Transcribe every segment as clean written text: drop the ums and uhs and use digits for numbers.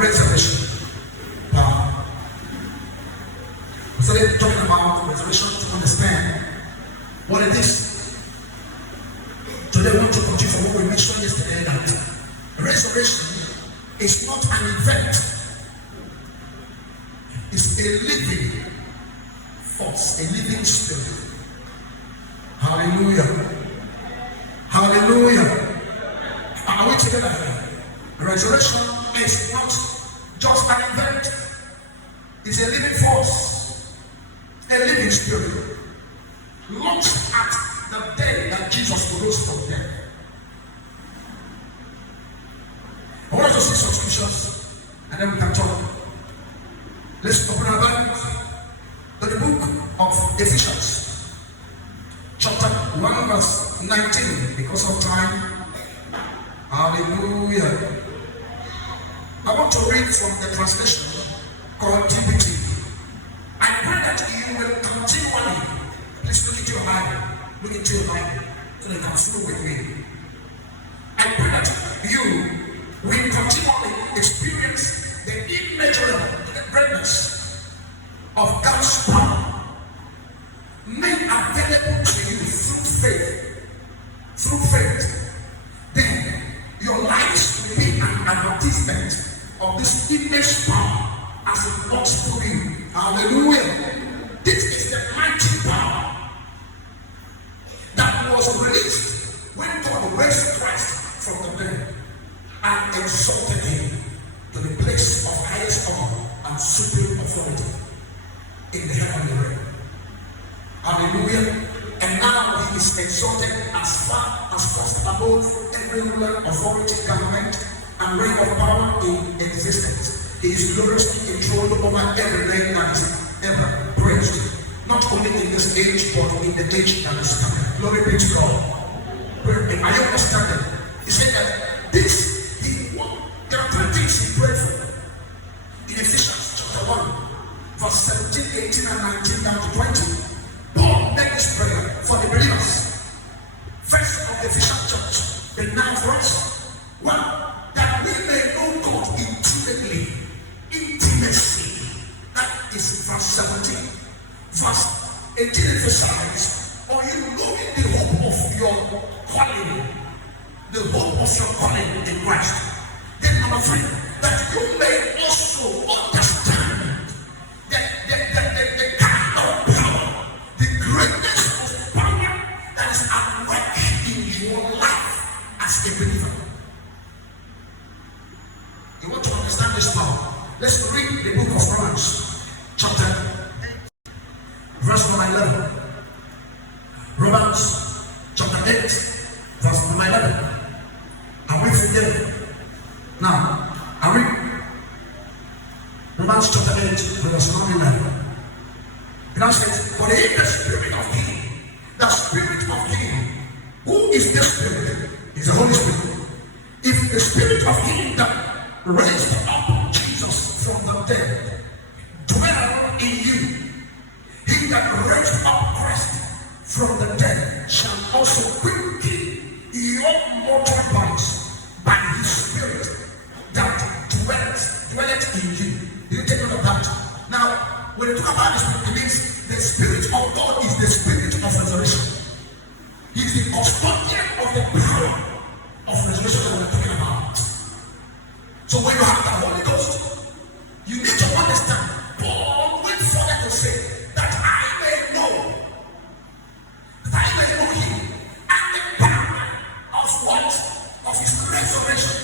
resurrection power. We started talking about resurrection to understand what it is. Today I want to continue from what we mentioned yesterday, that resurrection is not an event. It's a living force, a living spirit. Hallelujah. Hallelujah. Are we together here? Resurrection is not just an event. It's a living force, a living spirit. Look at the day that Jesus rose from death. I want us to see some scriptures and then we can talk. Let's open our Bibles to the book of Ephesians, chapter 1, verse 19, because of time. Hallelujah. I want to read from the translation called TPT. I pray that you will continually, please look into your Bible, so that you can flow with me. I pray that you will continually experience the immeasurable greatness of God's power made available to you through faith. Through faith. Then your lives will be an advertisement of this immense power as it works through you. Hallelujah. This is the mighty power that was released when God raised Christ from the dead and exalted him to the place of highest honor and supreme authority in the heavenly realm. Hallelujah. And now he is exalted as far as first above every ruler, authority, government, and reign of power in existence. He is gloriously enthroned over every name that is ever praised, not only in this age, but in the age that is coming. Glory be to God. Are you understanding? He said that there are three things he prayed for. In Ephesians chapter 1, verse 17, 18, and 19 down to 20, Paul made this prayer for the believers. First of the Ephesian church, the ninth verse, that we may know God intimately. Intimacy. That is verse 17. Verse 18 emphasizes, or you knowing the hope of your calling. The hope of your calling in Christ. Then number 3, that you may also understand the kind of power, the greatness of power that is at work in your life as a believer. You want to understand this power? Let's read the book of Romans, chapter 8, verse number 11. Romans, chapter 8, verse number 11. Are we together? Now, I read Romans chapter 8, verse 11. It now says, for in the spirit of him, the spirit of him, who is the spirit? Is the Holy Spirit. If the spirit of him that raised up Jesus from the dead dwell in you, he that raised up Christ from the dead shall also quicken your mortal bodies by his spirit that dwelleth in you. Do you take note of that? Now, when you talk about the spirit, it means the spirit of God is the spirit of resurrection. He is the custodian of the power of resurrection that we're talking about. So when you have the Holy Ghost, you need to understand. Paul went further to say that I may know him and the power of what? Of his resurrection.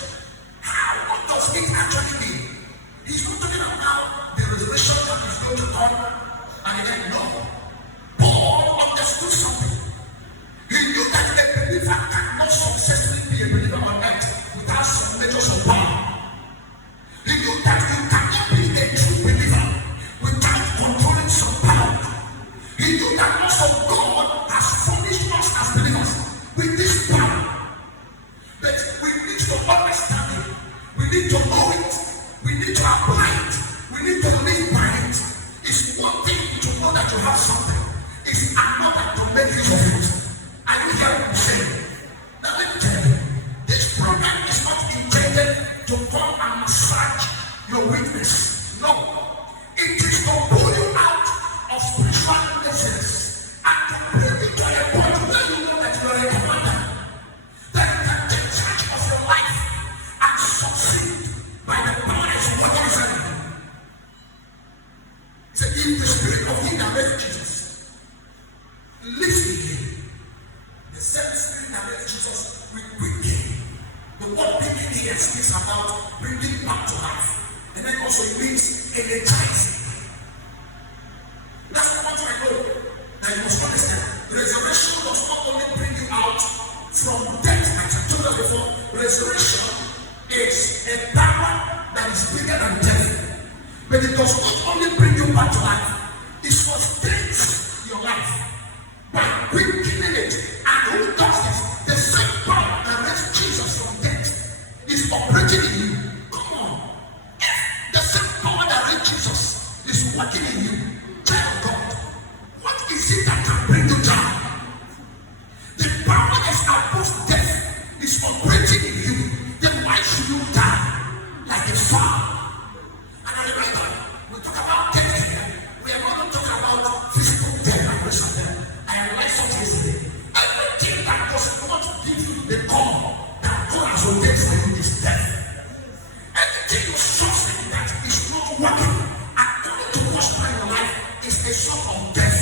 What does it actually mean? He's not talking about the resurrection that is going to come and then no. Paul understood something. He knew that a believer cannot successfully be a believer on earth without some measures of power. He knew that you cannot be a true believer without controlling some power. He knew that also God has furnished us as believers with this power. But we need to understand it. We need to know it. We need to apply it. We need to live by it. It's one thing to know that you have something. It's another to make use of it. Are you hearing me say? Now let me tell you, this program is not intended to come and massage your weakness. No. It is to pull you out of spiritual laziness and to bring you to a point where you know that you are a commander. That you can take charge of your life and succeed by the power that is working inside you. He said, if the spirit of him that raised Jesus lives in you, the same spirit that raised Jesus will quicken. The word quicken here speaks about bringing back to life. And then also it means energizing. That's what I know. That you must understand. Resurrection does not only bring you out from death, as I told us before. Resurrection is a power that is bigger than death. But it does not only bring you back to life, it sustains your life by quickening it. And who does this? The same power that raised Jesus from death is operating in you. Come on. If the same power that raised Jesus is working in you, child of God, what is it that can bring you down? The power that is opposed death is operating in you. Then why should you die like a fowl? And I remember, we talk about death here. We are not talking about physical death and rest of them. I realized something yesterday. Everything that does not give you the call that God has ordained for you is death. Everything you suffer that is not working according to God's plan in your life is a sort of death.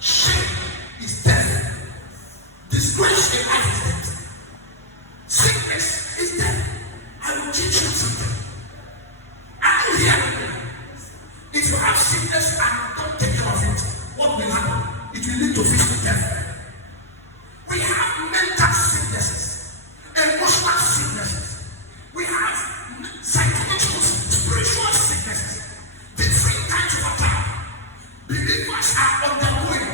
Shame is death. Disgrace in life is death. Sickness is death. I will teach you something. Are you hearing me? If you have sickness and don't take care of it, what will happen? It will lead to physical death. We have mental sicknesses, emotional sicknesses. We have psychological, spiritual sicknesses. Different kinds of attack. Believers are undergoing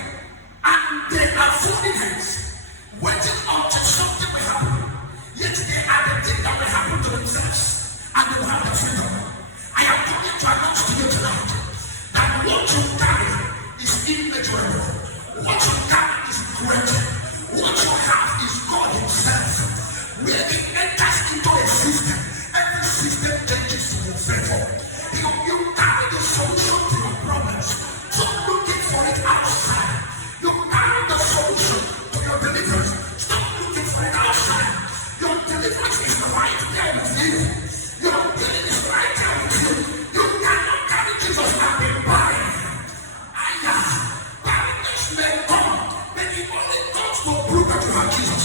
and they are folding hands, waiting until something will happen. Yet they are the thing that will happen to themselves and they will have the freedom. I am coming to announce to you tonight that what you carry is immeasurable. What you carry is great. What you have is God Himself. Where He enters into a system, every system changes to your favor. You carry the solution to your problems. Stop looking for it outside. You carry the solution to your deliverance. Stop looking for it outside. Your deliverance is right there with you. Your healing is right there with you. You cannot carry Jesus and be blind. Barrenness may come, but it only comes to prove that you have Jesus.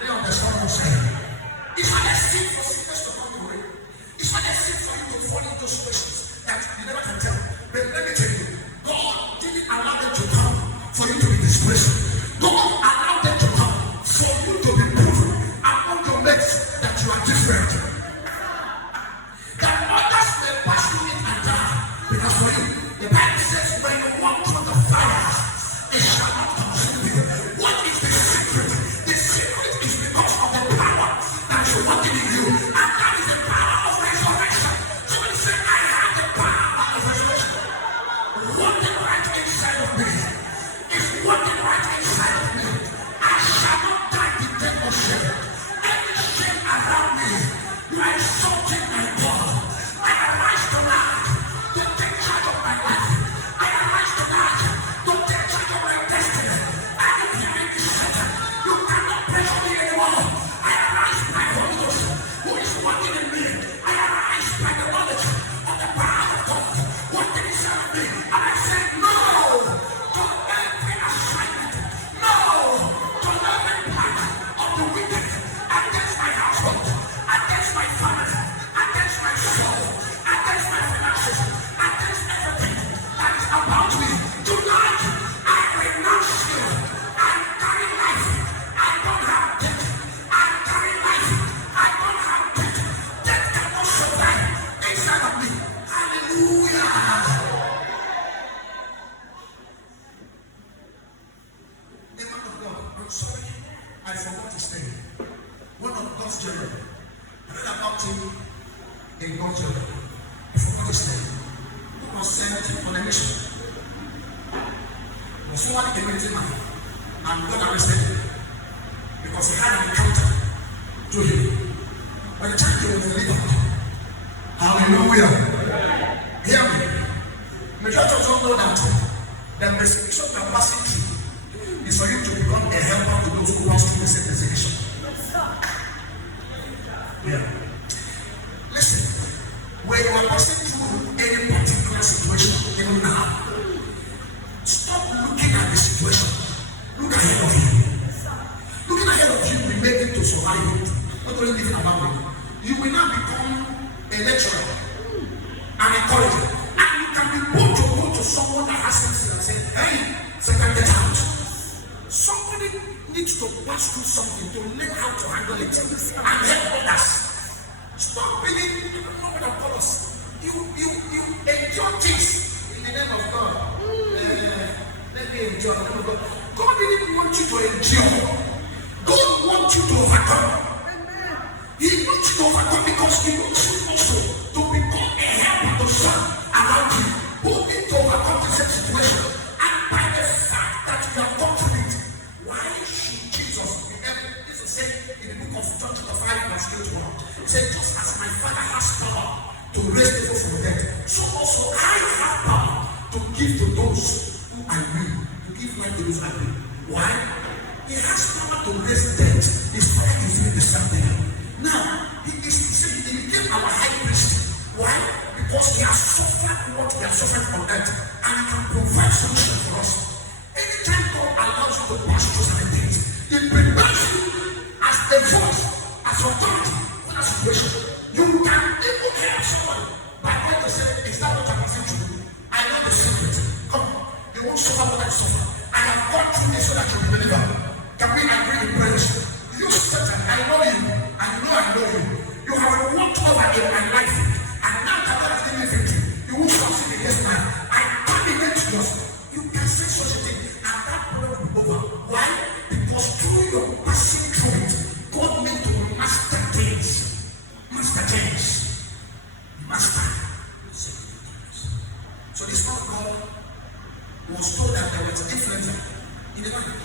You understand what I'm saying? It's not a sin for sickness to come your way. It's not a sin for you to fall into situations that you never can tell. But let me tell you, God didn't allow them to come for you to be disgraced. God allowed them to come for you to be proven among your mates that you are different. That others may pass through it and die. Because for you, the Bible says when you walk through the fire, it shall not consume you. What is the secret? The secret is because of the power that is working in you. And that is the power of resurrection. Somebody say, I have the power of resurrection. Working right inside of me. It's working right inside of me. I shall not die the death of shame. Every shame around me, you are insulting my God. I arise tonight to take charge of my life. I arise tonight to take charge of my destiny. I am hearing this letter. You cannot pressure me anymore. I arise by Holy Ghost, who is working in me. I arise by the knowledge of the power of God working inside of me. And I say no to every assignment. No to every plan of the wicked against my household, against my family, against my soul, against my finances, against everything that is about me. Tonight, I renounce you. I carry life. I don't have death. I carry life. I don't have death. Death cannot survive inside of me. Hallelujah. The man of God, I'm sorry, I forgot his name. One of God's children. I read about him in God's children. I forgot his name. Who was sent on a mission. Was someone a mighty man, and God arrested him because he had an encounter to him. By the time he was delivered, Hallelujah. Hear me. Majority of us know that the persecution you are passing through is for you to become a helper to those who pass through the same persecution. Yeah. Listen, when you are passing through any particular situation, even now, stop looking at the situation. Look ahead of you. Looking ahead of you will make you to survive it. Not only living about it. You will now become a lecturer, an encourager, and you can be bold to go to someone that has sense and say, hey, second get out. Somebody needs to pass through something to learn how to handle it and help others. Stop being nobody call us. You endure things in the name of God. Let me endure. God didn't want you to endure. God wants you to overcome. He wants you to overcome because he wants you also to become a helper to some around you who need to overcome the same situation. And by the fact that you have gone through it, why should Jesus be able? This is said in the book of John chapter 5 verse 8. It said, just as my Father has power to raise people from the dead, so also I have power to give to those who I will, to give life to those I will. Why? He has power to raise dead. His Father is doing the same thing. Now, he became our high priest. Why? Because he has suffered what we have suffered on earth and he can provide solution for us. Anytime God allows you to pass through certain things, he prepares you as a voice, as authority for that situation. You can even help someone by what you say, is that what I'm saying to you? I know the secret. Come, you won't suffer what I suffer. I have gone through this so that you will deliver. Can we agree in praise? You Satan, I know you. I know you. You have walked over in my life, and now that God has given me victory, you will succeed against mine. I terminate yours. You can say such a thing, and that problem will be over. Why? Because through your passing through it, God meant to master things. Master things. Master. So the Son of God was told that there was influence in the land.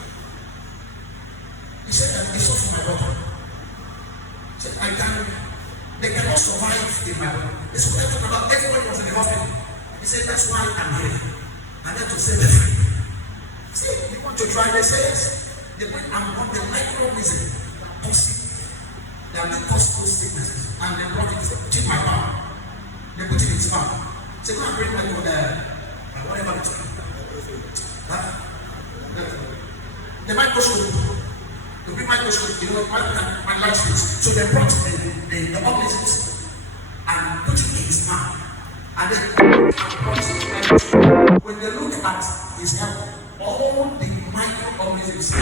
He said that it's also my daughter. Said, they cannot survive in my body. This is what I talk about. Everybody was in the hospital. He said, that's why I'm here. I'm here to set them free. See, you want to try this? Yes. They went and brought the microorganism, toxic. They are not possible sicknesses. And they brought it, take my palm. They put it in his palm. Say, go and bring my whatever it is. The microscope. The big microscope, you know, my light space. So they brought the organisms and put it in his mouth. And then when they look at his health, all the microorganisms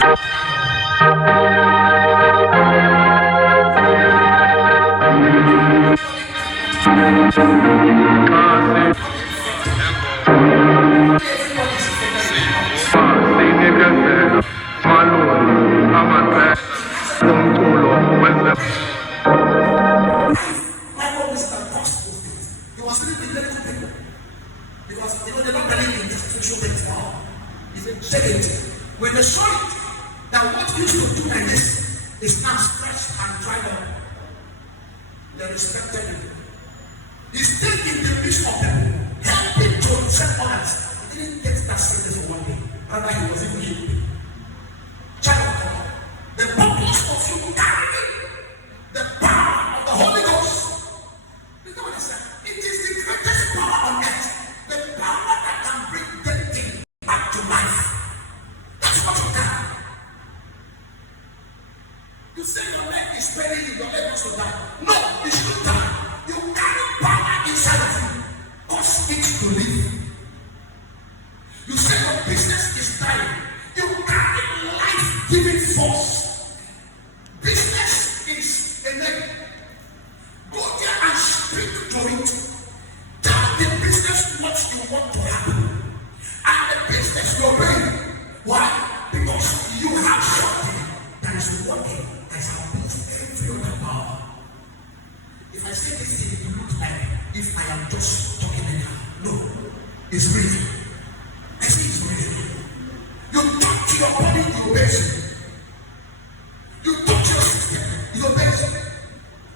when they saw it, that what used to do like this is now stretched and dried up. They respected him. He stayed in the midst of them, helping to set others. He didn't get that sentence for one day. Rather, he was even healed. Child of God, the purpose of you carrying the power of the Holy Ghost. You know what I said? It is the greatest power on earth. The power that can bring dead things back to life. That's what you got. You say your leg is failing you, your leg wants to die. No, it should die. You carry power inside of you. Cause it to live. You say your business is dying. You carry life-giving force. Business is a name. Go there and speak to it. Tell the business what you want to happen. And the business will obey. Why? Because you have something that is working, that is above every other power. If I say this thing, it will look like if I am just talking anyhow. No, it's real. I say it's real. You talk to your body, it obeys you. You talk to your system, it obeys you.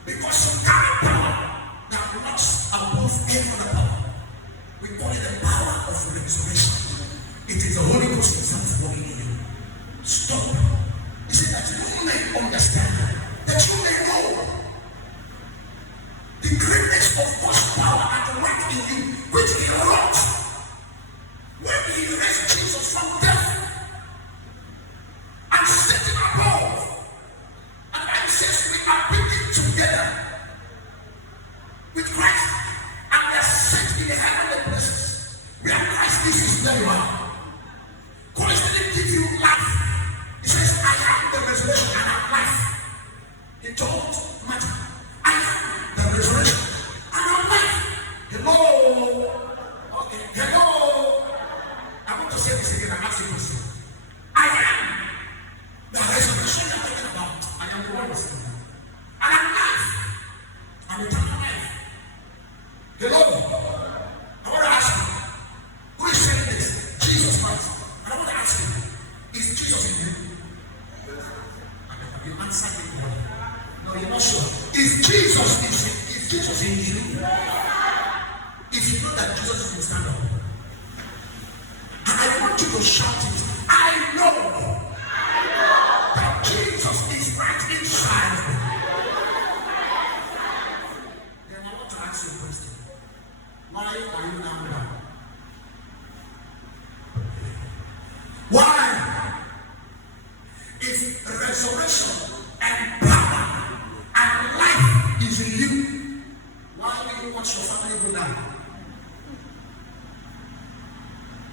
Because you carry power that works of every other power. We call it the power of resurrection. It is the Holy Ghost Himself working in you. Stop. He said that you may understand, that you may know the greatness of God's power at work in you, which He wrought when He raised Jesus from death and set Him above. And then says we are bringing together with Christ, and we are set in the heavenly places where Christ is His very well. Christ didn't give you life. He says, I am the resurrection and I am life. He told Matthew, I am the resurrection and I am life. Hello. Okay. Hello. I want to say this again and ask you a question. I am the resurrection you're talking about. I am the one who said that. And I am life. I'm eternal life. Hello. I want to ask you, who is saying this? Jesus Christ. And I want to ask you, is Jesus in you? You answered it well. No, you're not sure. Is Jesus in you? If you know that Jesus is in, stand up. And I want you to shout it. I know that Jesus is right inside me. Then I want to ask you a question. Why are you now down? Why? If resurrection and power and life is in you, why do you watch your family go down?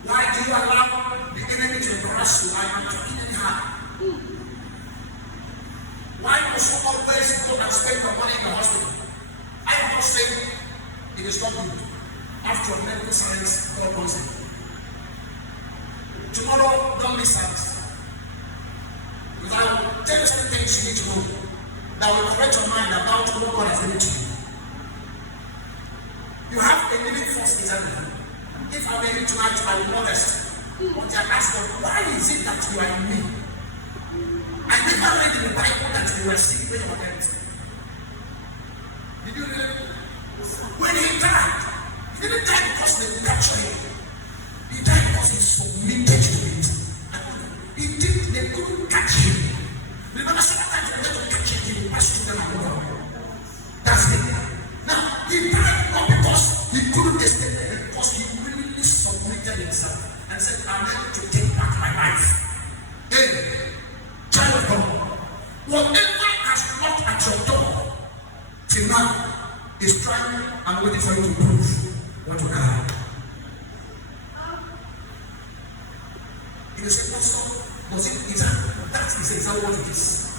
Why do you allow the enemy to embarrass you? I am talking anyhow. Why must you always go and spend your money in the hospital? I am not saying it is not good. After your medical science, God knows it. Tomorrow, don't miss service. Because I will tell you some things you need to know that will correct your mind about what God has given to you. You have a living force inside of you. If I may read tonight, I will not rest. But I ask God, why is it that you are in me? I never read in the Bible that you were sick when you were dead. Did you read it? When he died, he didn't die because they captured him. He died because he submitted to it. They couldn't catch him. Remember, sometimes they don't catch him, he passed through them and over. That's it. Now, he died not because he couldn't escape it, because he really submitted himself and said, I'm ready to take back my life. Hey, child of God, whatever has knocked at your door till now is trying and waiting for you to prove what you got. He said, Pastor, was it exactly what it is?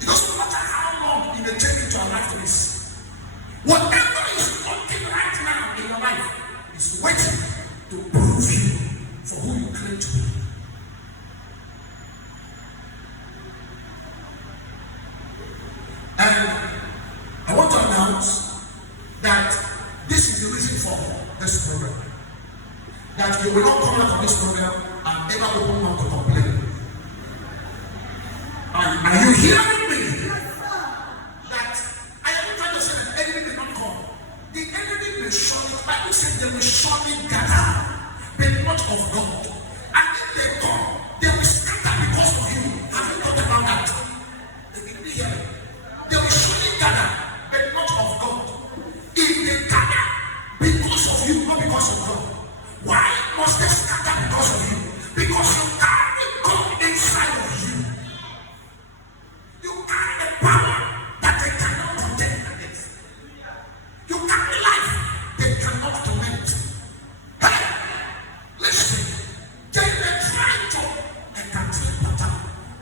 It doesn't matter how long you may take into our life to this. Whatever is working right now in your life is waiting to prove you for who you claim to be. And I want to announce that this is the reason for this program. That you will not come out of this program and ever open mouth to complain. Are you hearing me? That I am trying to say that the enemy will not come. The enemy will surely, the Bible says they will surely gather, but not of God. And if they come, they will scatter because of you. Have you thought about that? They will be here. They will surely gather, but not of God. If they gather because of you, not because of God, why must they scatter because of you? Because you carry God inside of you. You carry the power that they cannot contend against. You carry life they cannot torment. Hey, listen. They may try to entertain pattern.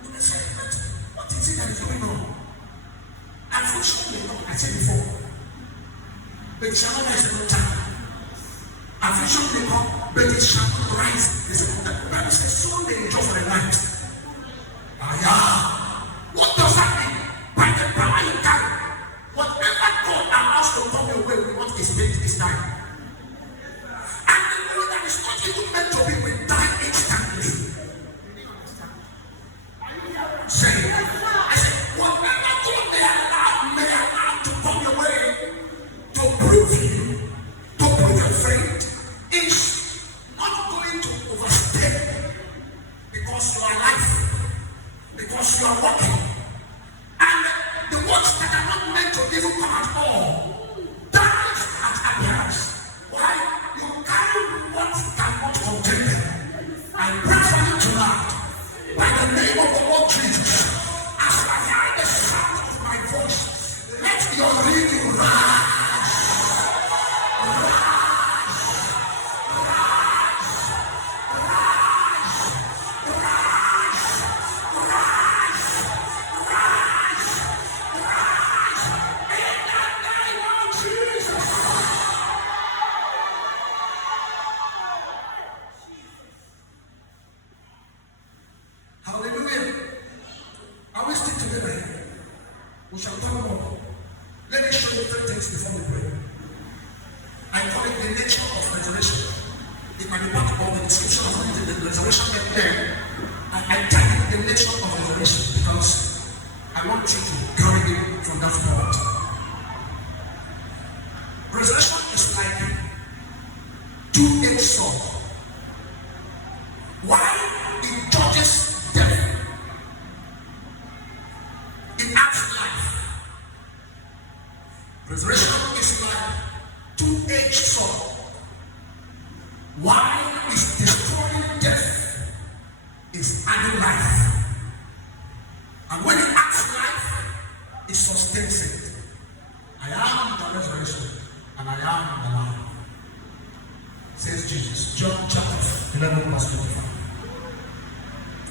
You may say, what is it that is going on? Unfortunately, I said before, the channel is no time. Unfortunately, but it shall not rise. The Bible says, soon they endure for the night. What does that mean? By the power you carry, whatever God allows to come your way with what is meant is time. And the one that is not even meant to be will die instantly. Say, I said, whatever God may allow to come your way to prove you, Hallelujah. Are we still together? We shall talk more. Let me show you three things before we pray. I call it the nature of resurrection. It might be part of the description of the resurrection that then I tell you the nature of resurrection because I want you to carry it from that point. Resurrection is like two-edged sword. Why? It judges death. It adds life. Resurrection is like two-edged sword. Why is destroying death? Is adding life. And when it adds life, it sustains it. I am the resurrection and I am the life. Says Jesus. John chapter 11 verse 25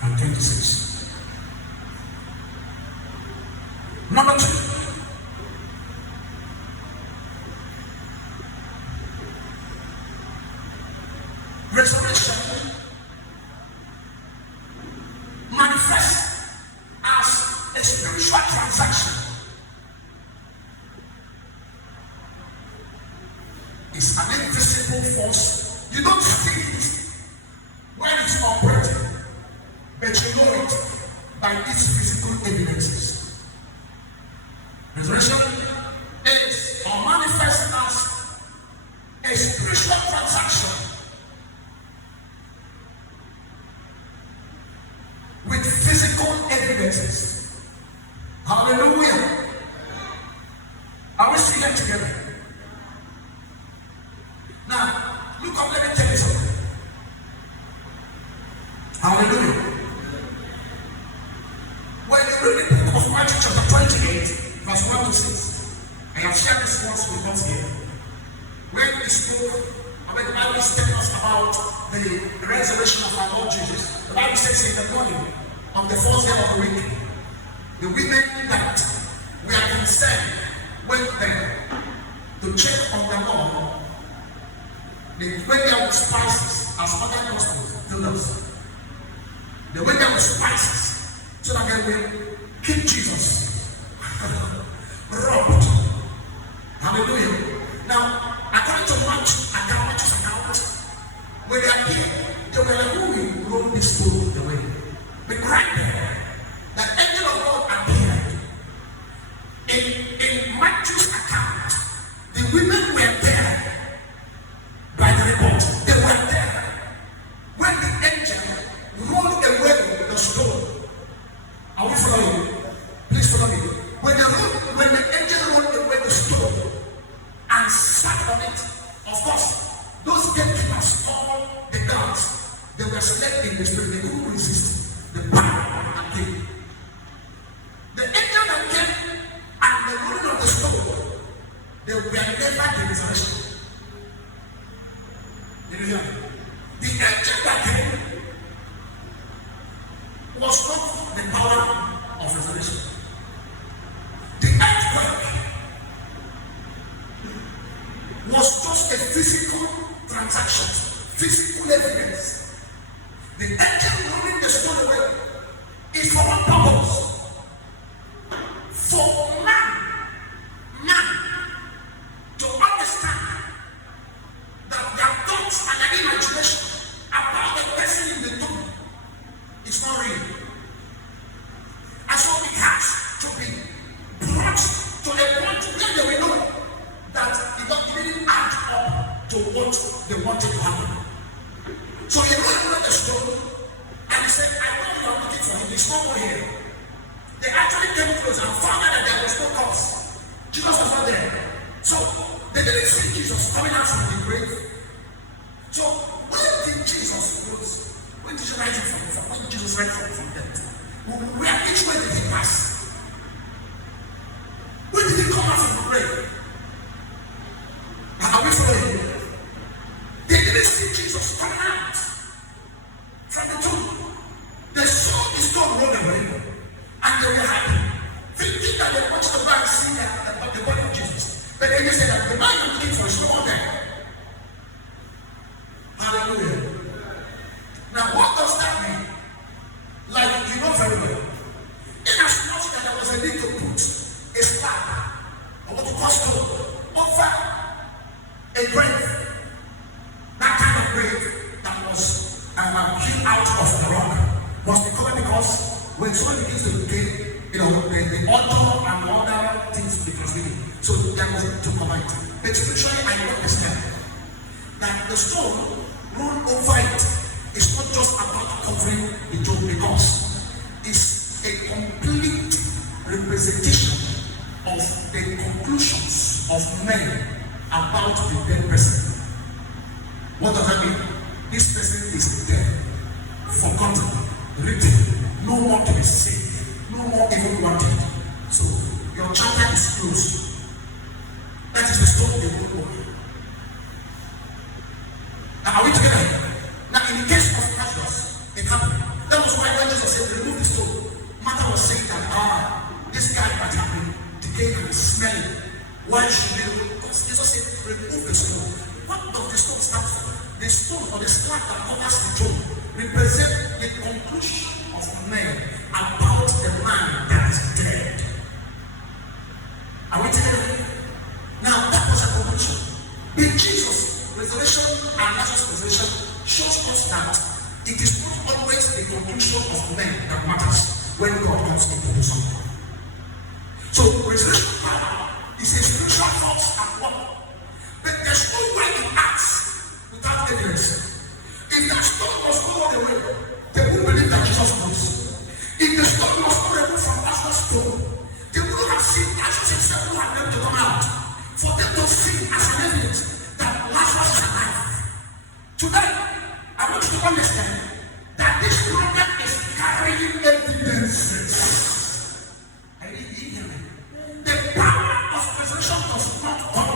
and 26. Number 2. Resurrection manifests as a spiritual transaction. It's an invisible force. You don't see it when it's operating, but you know it by its physical evidences. Resurrection is or manifests as a spiritual transaction with physical evidences. Hallelujah. Are we still here together? Now, look up, let me tell you something. Hallelujah. When you read the book of Matthew chapter 28, verse 1 to 6, I have shared this once with us here. When we spoke, when the Bible tells us about the resurrection of our Lord Jesus, the Bible says in the morning of the fourth day of the week, the women that were concerned went there to check on the Lord. They went there with spices, as other gospels tell us. They went there with spices so that they will keep Jesus robbed. Hallelujah. Now, according to Matthew's account, when they appeared, they were like, who will roll this stone away? But right there, the angel of God appeared. In Matthew's account, the women were there by the report. They were there when the angel rolled away the stone. Are we following? Please follow me. When the angel rolled away the stone and sat on it, of course, those gatekeepers, all the guards, they were slept in the spirit. They couldn't resist the power that came. The angel that came and the rolling of the stone, they were never the resurrection. Did you hear me? The angel that came was not the power of resurrection. The earthquake was just a physical transaction, physical evidence. The angel rolling the stone away is for one purpose. For man to understand that their thoughts and their imagination about the person in the tomb is not real. And so it has to be brought to the point where they will know that it didn't add up to what they wanted to happen. So he rolled away the stone and he said, I know you are looking for him, he's not over here. They actually came close and found out that there was no cause. Jesus was not there. So they didn't see Jesus coming out from the grave. So when did Jesus rose? When did you rise from death? When did Jesus rise from death? Which way did he pass? When did he come out from the grave? they see Jesus come out from the tomb, they saw the stone rolled away, and they were happy, thinking that they wanted to go and see the body of Jesus. But then they said that the man you're looking for is not there. Hallelujah. Now, what does that mean? Like, you know very well. In as much that there was a need to put a slab, or what you call stone, over a grave, that kind of grave that was hewn out of the rock was because when someone begins to decay, the altar and other things because we so that was to cover it. But spiritually, I understand that the stone rolled over it is not just about covering the tomb, because it's a complete representation of the conclusions of men about the dead person. What does that mean? This person is dead, forgotten, written, no more to be saved, no more even wanted. So your chapter is closed. That is the story of the whole world. Now, are we together? Now, in the case of Lazarus, it happened. That was why when Jesus said, remove the stone, Martha was saying that, this guy might have been decaying and smelling. Why should we remove? Because Jesus said, remove the stone. What does the stone stand for? The stone or the slab that covers the tomb represents the conclusion of men about the man that is dead. Are we together? Now, that was a conclusion. With Jesus' resurrection and Lazarus' resurrection shows us that it is not always the conclusion of men that matters when God comes into the something. So, resurrection power is a spiritual force at work. But there's no way to act without evidence. If that stone was rolled away, they wouldn't believe that Jesus rose. If the stone was not removed from Lazarus' tomb, they wouldn't have seen Lazarus himself who had them to come out. For them to see as an evidence that Lazarus is alive. Today, I want you to understand that this problem is carrying evidences. I need you hear me. The power of resurrection does not come.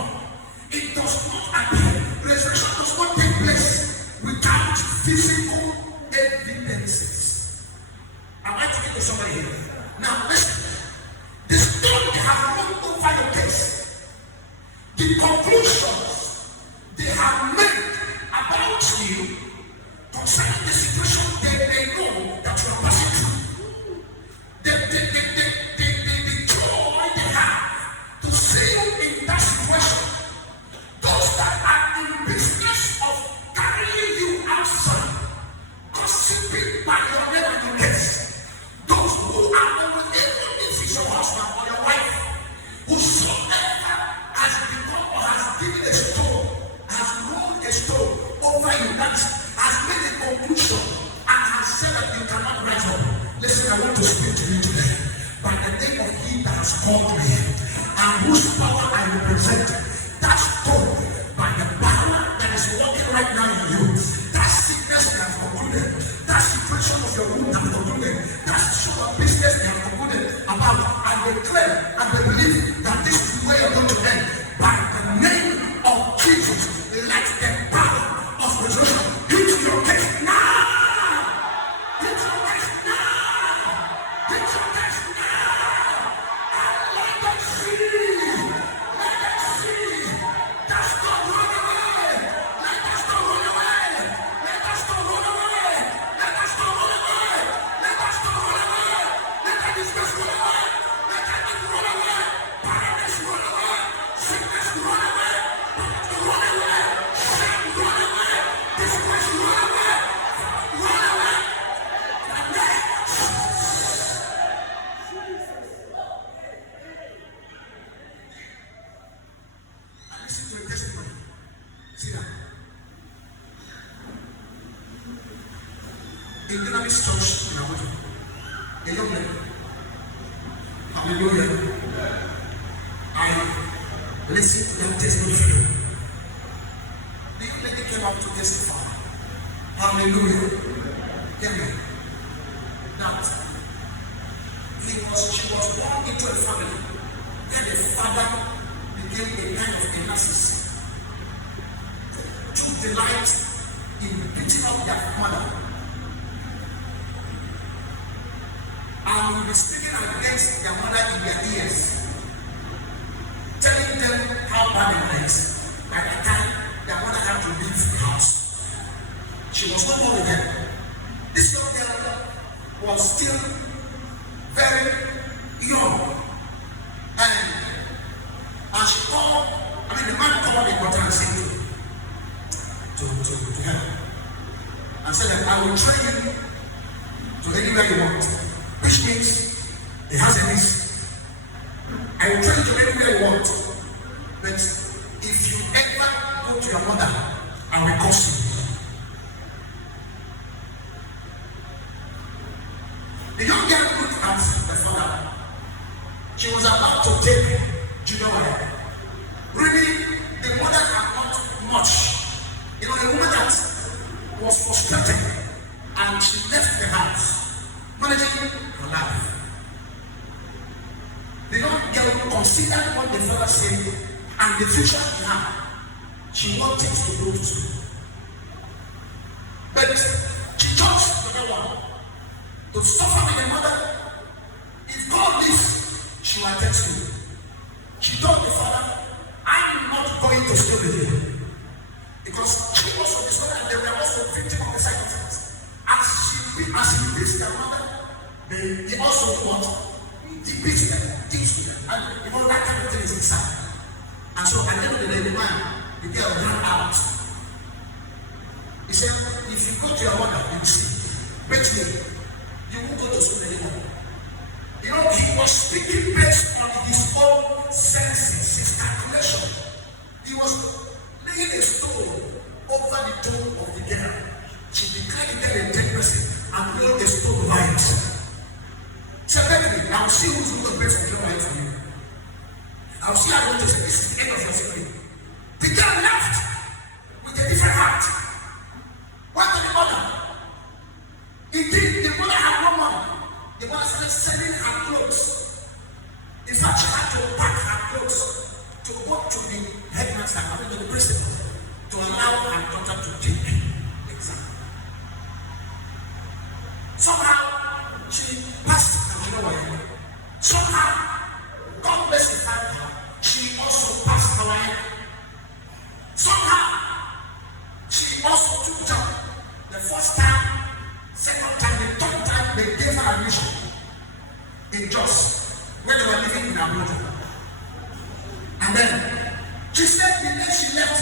It does not appear. Resurrection does not take place without physical evidences. I want to get to somebody here. Now listen. The stone they have moved over your case. The conclusions they have made about you concerning the situation they know that you are passing through. The joy they have to see you in that situation. Those that are in business of carrying you outside, gossiping by your name and your case. Those who are even if it's your husband or your wife, whosoever has become or has given a stone, has rolled a stone over you, that has made a conclusion and has said that you cannot rise up. Listen, I want to speak to you today. By the name of He that has called me and whose power I represent, that stone, by the power that is working right now in you, that sickness they have concluded, that situation of your womb that have concluded, that sort of business they have concluded about, I declare and I believe that this is where you're going to end. By the name of Jesus, let the power of resurrection hit your case now. Hit your case now. Hit your case now. And let them see. Let them see. That's not run away. Let us not run away. Let us not run away. Let us not run away. Let us not run away. Let that disgrace run away. Let that run away. Paradise run away. Sickness run away. Run away. Shame run away. Disgrace run away. Run away. I listen to a testimony. See that? In Dynamis Church in Abuja, a young lady, hallelujah, I listened to that testimony video. The young lady came out to testify. Hallelujah. Hear me. That she was born into a family where the father became a kind of a narcissist. Took delight in beating up their mother, and will be speaking against their mother in their ears, telling them how bad it is. By the time their mother had to leave the house, she was no more with them. This young girl was still very young, and she called, the man called the daughter and said to her, and said that I will train you to anywhere you want, which means he has a list. I will train you to anywhere you want, but if you ever go to your mother, I will curse you. The young girl looked at the father. She was about to take Judah. Really, the mothers are not much. A woman that was frustrated and she left the house, managing her life. The young girl considered what the father said and the future she had. She wanted to go to school. But she chose the other one. To suffer with the mother. If God lives, she will attend school. She told the father, I'm not going to school with you. Because she also discovered that they were also victim of the circumstance. As he beats their mother, they also want to beat them, teach them. And that kind of thing is inside. And so at the end of the day, the girl ran out. He said, if you go to your mother, you will see. Bet me, you won't go to school anymore. He was speaking based on his own senses, his calculation. He was laying a stone over the tomb of the girl. She declared the girl a dead person and rolled the stone right. Secondly, I'll see who's going to pay for your life for you. I'll see how to say this is the end of your story. The girl left with a different heart. What did the mother? Indeed, the mother had no money. The mother started selling her clothes. In fact, she had to pack her clothes to go to the headmaster, to the principal, to allow her daughter to take the exam. Somehow, she passed her. Somehow, God bless her, she also passed her. Somehow, she also took job. The first time, second time, the third time, they gave her admission in Jos, where they were living in Abuja. And then, she said the day she left,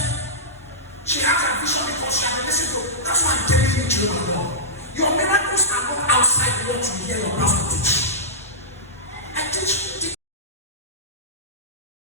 she had a vision because she had listened to. That's why I'm telling you, children of God. Your miracles are not outside what you hear your pastor teach. I teach